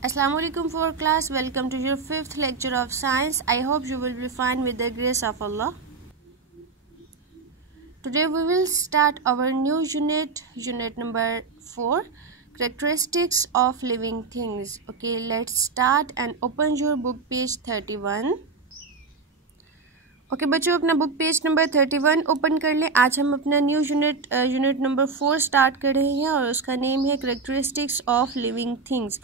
Assalamualaikum for class. Welcome to your 5th lecture of science. I hope you will be fine with the grace of Allah. Today we will start our new unit number 4, characteristics of living things. Okay, let's start and open your book page 31. Okay बच्चों, अपना book page number 31 open कर लें। आज हम अपना new unit number 4 start कर रहे हैं और उसका नेम है करेक्टरिस्टिक्स ऑफ लिविंग थिंग्स।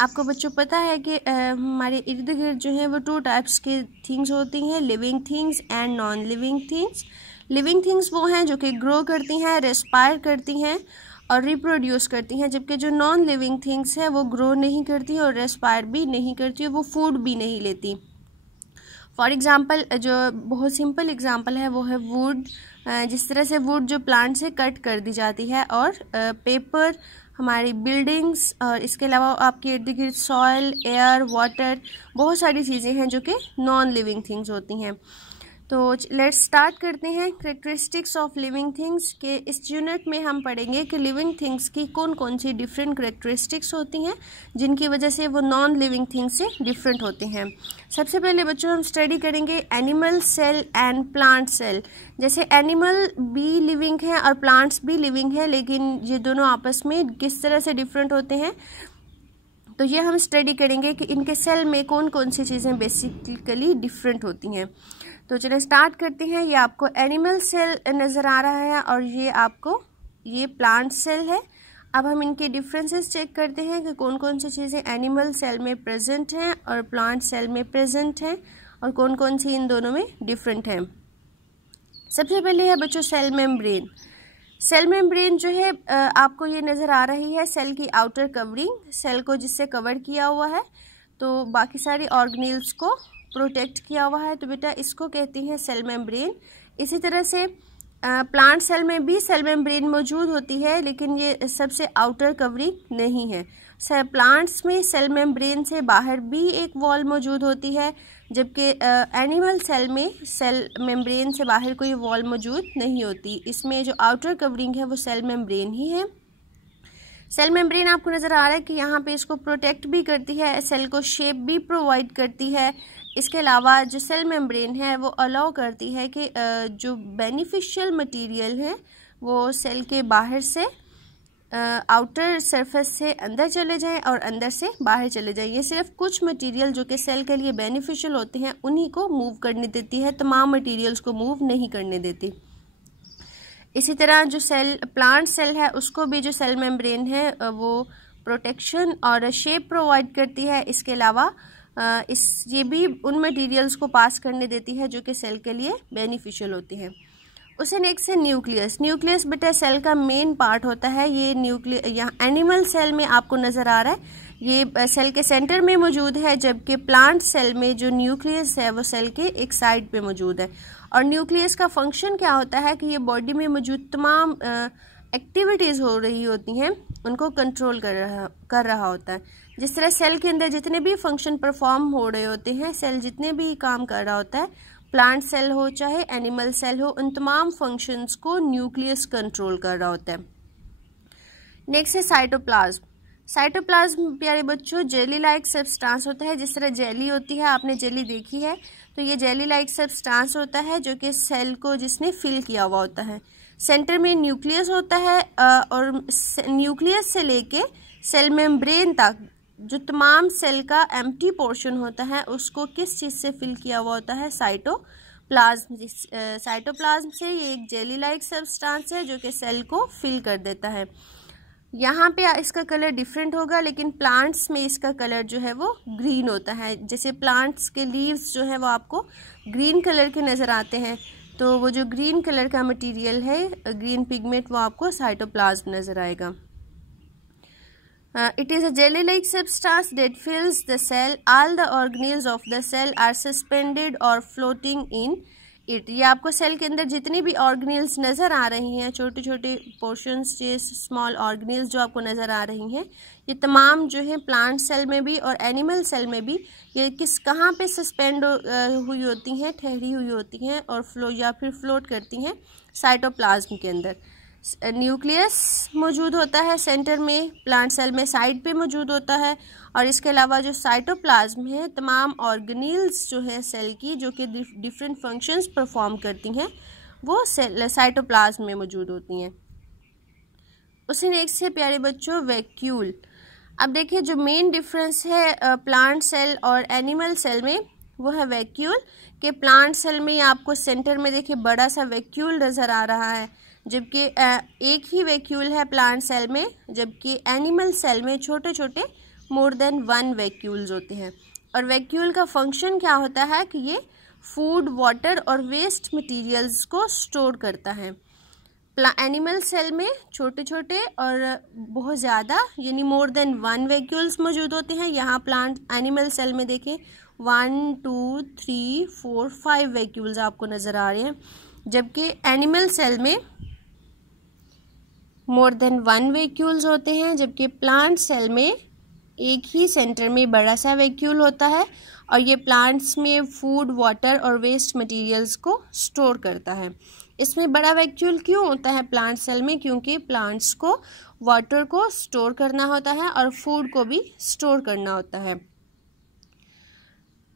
आपको बच्चों पता है कि हमारे इर्द गिर्द जो है वो 2 टाइप्स के थिंग्स होती हैं, living things and non living things. Living things वो हैं जो कि ग्रो करती हैं, रेस्पायर करती हैं और रिप्रोड्यूस करती हैं, जबकि जो नॉन लिविंग थिंग्स है वो ग्रो नहीं करती और रेस्पायर भी नहीं करती, वो फूड भी नहीं लेती। फॉर एग्ज़ाम्पल, जो बहुत सिंपल एग्ज़ाम्पल है वो है वुड। जिस तरह से वुड जो प्लांट से कट कर दी जाती है, और पेपर हमारी बिल्डिंग्स, और इसके अलावा आपके इर्द गिर्द सॉइल, एयर, वाटर, बहुत सारी चीज़ें हैं जो कि नॉन लिविंग थिंग्स होती हैं। तो लेट्स स्टार्ट करते हैं करेक्टरिस्टिक्स ऑफ लिविंग थिंग्स के। इस यूनिट में हम पढ़ेंगे कि लिविंग थिंग्स की कौन कौन सी डिफरेंट करेक्टरिस्टिक्स होती हैं जिनकी वजह से वो नॉन लिविंग थिंग्स से डिफरेंट होते हैं। सबसे पहले बच्चों हम स्टडी करेंगे animal cell and plant cell. जैसे एनिमल भी लिविंग है और प्लांट्स भी लिविंग है, लेकिन ये दोनों आपस में किस तरह से डिफरेंट होते हैं, तो ये हम स्टडी करेंगे कि इनके सेल में कौन कौन सी चीज़ें बेसिकली डिफरेंट होती हैं। तो चलिए स्टार्ट करते हैं। ये आपको एनिमल सेल नज़र आ रहा है और ये प्लांट सेल है। अब हम इनके डिफरेंसेस चेक करते हैं कि कौन कौन सी चीज़ें एनिमल सेल में प्रेजेंट हैं और प्लांट सेल में प्रेजेंट हैं और कौन कौन सी इन दोनों में डिफरेंट हैं। सबसे पहले है बच्चों सेल मेम्ब्रेन। सेल मेम्ब्रेन जो है आपको ये नज़र आ रही है सेल की आउटर कवरिंग, सेल को जिससे कवर किया हुआ है तो बाकी सारी ऑर्गेनेल्स को प्रोटेक्ट किया हुआ है, तो बेटा इसको कहती हैं सेल मेम्ब्रेन। इसी तरह से प्लांट सेल में भी सेल मेम्ब्रेन मौजूद होती है, लेकिन ये सबसे आउटर कवरिंग नहीं है। प्लांट्स में सेल मेम्ब्रेन से बाहर भी एक वॉल मौजूद होती है, जबकि एनिमल सेल में सेल मेम्ब्रेन से बाहर कोई वॉल मौजूद नहीं होती। इसमें जो आउटर कवरिंग है वो सेल मेम्ब्रेन ही है। सेल मेम्ब्रेन आपको नज़र आ रहा है कि यहाँ पे इसको प्रोटेक्ट भी करती है, सेल को शेप भी प्रोवाइड करती है। इसके अलावा जो सेल मेम्ब्रेन है वो अलाउ करती है कि जो बेनिफिशियल मटेरियल है वो सेल के बाहर से आउटर सरफेस से अंदर चले जाएं और अंदर से बाहर चले जाएं। ये सिर्फ कुछ मटेरियल जो कि सेल के लिए बेनिफिशियल होते हैं उन्हीं को मूव करने देती है, तमाम मटेरियल्स को मूव नहीं करने देती। इसी तरह जो प्लांट सेल है उसको भी जो सेल मेम्ब्रेन है वो प्रोटेक्शन और शेप प्रोवाइड करती है। इसके अलावा ये भी उन मटेरियल्स को पास करने देती है जो कि सेल के लिए बेनिफिशियल होती हैं। उससे नेक्स्ट है न्यूक्लियस। न्यूक्लियस बेटा सेल का मेन पार्ट होता है। ये न्यूक्लियस यहाँ एनिमल सेल में आपको नज़र आ रहा है, ये सेल के सेंटर में मौजूद है, जबकि प्लांट सेल में जो न्यूक्लियस है वो सेल के एक साइड पे मौजूद है। और न्यूक्लियस का फंक्शन क्या होता है कि ये बॉडी में मौजूद तमाम एक्टिविटीज़ हो रही होती हैं उनको कंट्रोल कर रहा होता है। जिस तरह सेल के अंदर जितने भी फंक्शन परफॉर्म हो रहे होते हैं, सेल जितने भी काम कर रहा होता है, प्लांट सेल हो चाहे एनिमल सेल हो, उन तमाम फंक्शंस को न्यूक्लियस कंट्रोल कर रहा होता है। नेक्स्ट है साइटोप्लाज्म। साइटोप्लाज्म प्यारे बच्चों जेली लाइक सब्सटेंस होता है। जिस तरह जेली होती है, आपने जेली देखी है, तो ये जेली लाइक सब्सटेंस होता है जो कि सेल को जिसने फिल किया हुआ होता है। सेंटर में न्यूक्लियस होता है और न्यूक्लियस से लेके सेल मेम्ब्रेन तक जो तमाम सेल का एम्प्टी पोर्शन होता है उसको किस चीज़ से फिल किया हुआ होता है, साइटोप्लाज्म। साइटोप्लाज्म से ये एक जेली लाइक सब्सटेंस है जो कि सेल को फिल कर देता है। यहाँ पे इसका कलर डिफरेंट होगा, लेकिन प्लांट्स में इसका कलर जो है वो ग्रीन होता है। जैसे प्लांट्स के लीव्स जो है वो आपको ग्रीन कलर के नज़र आते हैं, तो वो जो ग्रीन कलर का मटेरियल है, ग्रीन पिगमेंट, वो आपको साइटोप्लाज्म नज़र आएगा। It is a jelly-like substance that fills the cell. All the organelles of the cell are suspended or floating in it. ये आपको सेल के अंदर जितनी भी ऑर्गेनेल्स नज़र आ रही हैं, छोटे छोटे पोर्शंस, ये स्मॉल ऑर्गेनेल्स जो आपको नज़र आ रही हैं, ये तमाम जो है प्लांट सेल में भी और एनिमल सेल में भी ये कहाँ पे सस्पेंड हुई होती हैं, ठहरी हुई होती हैं और फ्लोट करती हैं साइटोप्लाज्म के अंदर। न्यूक्लियस मौजूद होता है सेंटर में, प्लांट सेल में साइड पे मौजूद होता है। और इसके अलावा जो साइटोप्लाज्म है, तमाम ऑर्गेनील्स जो है सेल की, जो कि डिफरेंट फंक्शंस परफॉर्म करती हैं, वो सेल साइटोप्लाज्म में मौजूद होती हैं। उसी नेक्स्ट है प्यारे बच्चों वैक्यूल। अब देखिए जो मेन डिफरेंस है प्लांट सेल और एनिमल सेल में, वो है वैक्यूल। के प्लांट सेल में आपको सेंटर में देखिए बड़ा सा वैक्यूल नज़र आ रहा है, जबकि एक ही वैक्यूल है प्लांट सेल में, जबकि एनिमल सेल में छोटे छोटे मोर देन 1 वैक्यूल्स होते हैं। और वैक्यूल का फंक्शन क्या होता है कि ये फूड, वाटर और वेस्ट मटेरियल्स को स्टोर करता है। एनिमल सेल में छोटे छोटे और बहुत ज़्यादा यानी मोर देन 1 वैक्यूल्स मौजूद होते हैं। यहाँ प्लांट एनिमल सेल में देखें 1 2 3 4 5 वैक्यूल्स आपको नज़र आ रहे हैं, जबकि एनिमल सेल में मोर देन 1 वैक्यूल्स होते हैं, जबकि प्लांट सेल में एक ही सेंटर में बड़ा सा वैक्यूल होता है और ये प्लांट्स में फूड, वाटर और वेस्ट मटेरियल्स को स्टोर करता है। इसमें बड़ा वैक्यूल क्यों होता है प्लांट सेल में? क्योंकि प्लांट्स को वाटर को स्टोर करना होता है और फूड को भी स्टोर करना होता है।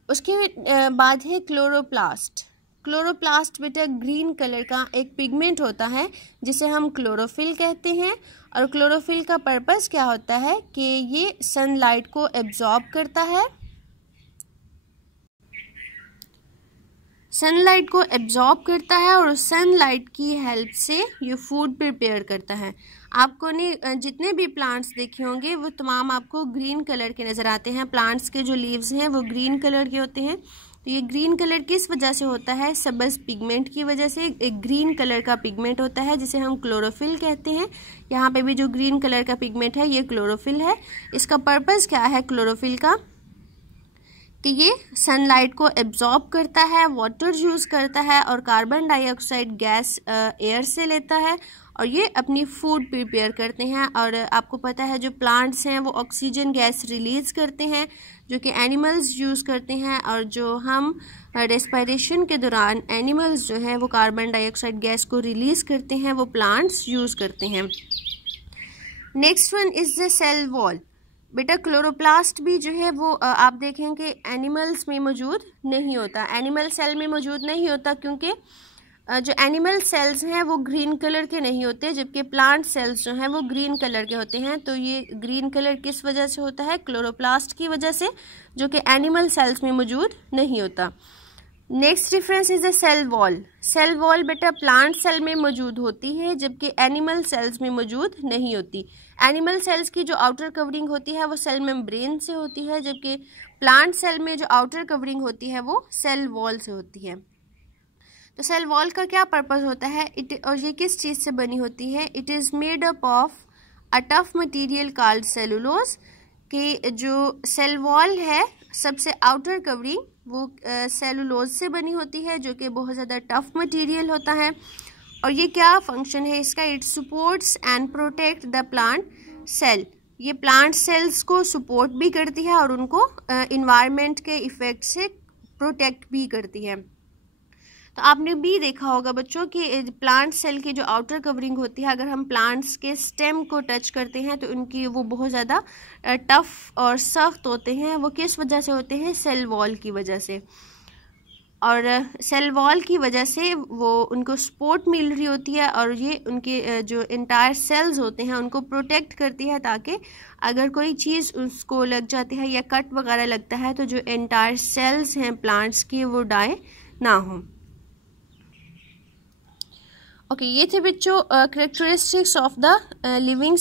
उसके बाद है क्लोरोप्लास्ट। क्लोरोप्लास्ट बेटा ग्रीन कलर का एक पिगमेंट होता है जिसे हम क्लोरोफिल कहते हैं। और क्लोरोफिल का पर्पस क्या होता है कि ये सनलाइट को एब्जॉर्ब करता है, सनलाइट को एब्जॉर्ब करता है और सनलाइट की हेल्प से ये फूड प्रिपेयर करता है। आपको ने जितने भी प्लांट्स देखे होंगे वो तमाम आपको ग्रीन कलर के नज़र आते हैं। प्लांट्स के जो लीव्स हैं वो ग्रीन कलर के होते हैं। तो ये ग्रीन कलर किस वजह से होता है? सब्ज़ पिगमेंट की वजह से। एक ग्रीन कलर का पिगमेंट होता है जिसे हम क्लोरोफिल कहते हैं। यहाँ पे भी जो ग्रीन कलर का पिगमेंट है ये क्लोरोफिल है। इसका पर्पस क्या है क्लोरोफिल का? कि ये सनलाइट को एब्जॉर्ब करता है, वाटर यूज़ करता है और कार्बन डाइऑक्साइड गैस एयर से लेता है और ये अपनी फूड प्रिपेयर करते हैं। और आपको पता है जो प्लांट्स हैं वो ऑक्सीजन गैस रिलीज़ करते हैं जो कि एनिमल्स यूज़ करते हैं, और जो हम रेस्पिरेशन के दौरान एनिमल्स जो है वो कार्बन डाइऑक्साइड गैस को रिलीज़ करते हैं, वो प्लांट्स यूज़ करते हैं। Next one is the cell wall. बेटा क्लोरोप्लास्ट भी जो है वो आप देखेंगे एनिमल्स में मौजूद नहीं होता, एनिमल सेल में मौजूद नहीं होता, क्योंकि जो एनिमल सेल्स हैं वो ग्रीन कलर के नहीं होते, जबकि प्लांट सेल्स जो हैं वो ग्रीन कलर के होते हैं। तो ये ग्रीन कलर किस वजह से होता है? क्लोरोप्लास्ट की वजह से, जो कि एनिमल सेल्स में मौजूद नहीं होता। Next difference is the cell wall. Cell wall बेटा प्लांट सेल में मौजूद होती है, जबकि एनिमल सेल्स में मौजूद नहीं होती। एनिमल सेल्स की जो आउटर कवरिंग होती है वो सेल मेम्ब्रेन से होती है, जबकि प्लांट सेल में जो आउटर कवरिंग होती है वो सेल वॉल से होती है। तो सेल वॉल का क्या पर्पस होता है और ये किस चीज़ से बनी होती है? It is made up of a tough material called cellulose. कि जो सेल वॉल है सबसे आउटर कवरिंग वो सेलुलोज से बनी होती है, जो कि बहुत ज़्यादा टफ मटेरियल होता है। और ये क्या फंक्शन है इसका? It supports and protect the plant cell. ये प्लांट सेल्स को सपोर्ट भी करती है और उनको इन्वायरमेंट के इफ़ेक्ट से प्रोटेक्ट भी करती है। तो आपने भी देखा होगा बच्चों कि प्लांट सेल की जो आउटर कवरिंग होती है, अगर हम प्लांट्स के स्टेम को टच करते हैं तो उनकी वो बहुत ज़्यादा टफ और सख्त होते हैं। वो किस वजह से होते हैं? सेल वॉल की वजह से। और सेल वॉल की वजह से वो उनको सपोर्ट मिल रही होती है और ये उनके जो इंटायर सेल्स होते हैं उनको प्रोटेक्ट करती है, ताकि अगर कोई चीज़ उसको लग जाती है या कट वगैरह लगता है तो जो इंटायर सेल्स हैं प्लांट्स की वो डाई ना हो। ओके, ये थे बच्चों characteristics of the living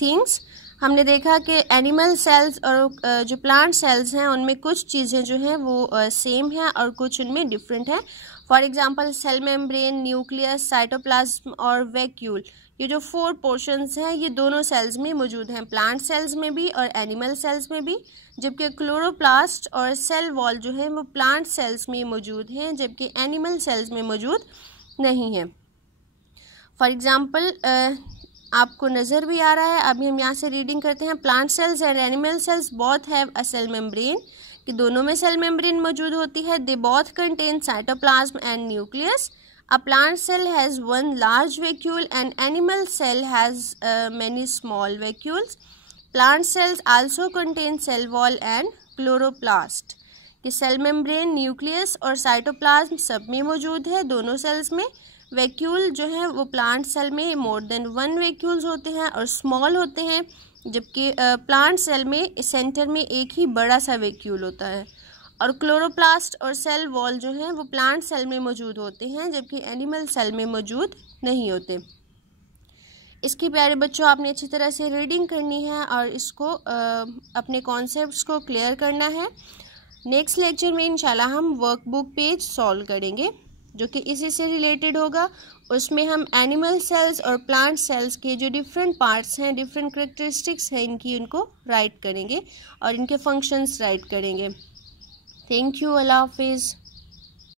things. हमने देखा कि एनिमल सेल्स और जो प्लांट सेल्स हैं उनमें कुछ चीज़ें जो हैं वो सेम हैं और कुछ उनमें डिफरेंट हैं। For example cell membrane, nucleus, cytoplasm और वैक्यूल, ये जो 4 पोर्शंस हैं ये दोनों सेल्स में मौजूद हैं, प्लांट सेल्स में भी और एनिमल सेल्स में भी। जबकि क्लोरोप्लास्ट और सेल वॉल जो है वो प्लांट सेल्स में मौजूद हैं, जबकि एनिमल सेल्स में मौजूद नहीं है। फॉर एग्ज़ाम्पल आपको नज़र भी आ रहा है, अभी हम यहाँ से रीडिंग करते हैं। Plant cells and animal cells both have a cell membrane, कि दोनों में सेल मेम्ब्रेन मौजूद होती है। They both contain cytoplasm and nucleus. A plant cell has one large vacuole and animal cell has many small vacuoles. Plant cells also contain cell wall and chloroplast. कि cell membrane, nucleus और cytoplasm सब में मौजूद है, दोनों sales में। Vacuole जो है वो प्लांट सेल में मोर देन 1 वैक्यूल्स होते हैं और स्मॉल होते हैं, जबकि प्लांट सेल में सेंटर में एक ही बड़ा सा वैक्यूल होता है। और क्लोरोप्लास्ट और सेल वॉल जो हैं वो प्लांट सेल में मौजूद होते हैं, जबकि एनिमल सेल में मौजूद नहीं होते। इसकी प्यारे बच्चों आपने अच्छी तरह से रीडिंग करनी है और इसको अपने कॉन्सेप्ट्स को क्लियर करना है। नेक्स्ट लेक्चर में इंशाल्लाह हम वर्कबुक पेज सॉल्व करेंगे जो कि इसी से रिलेटेड होगा। उसमें हम एनिमल सेल्स और प्लांट सेल्स के जो डिफरेंट पार्ट्स हैं, डिफरेंट करेक्टरिस्टिक्स हैं इनकी, उनको राइट करेंगे और इनके फंक्शंस राइट करेंगे। थैंक यू, अल्लाह हाफिज़।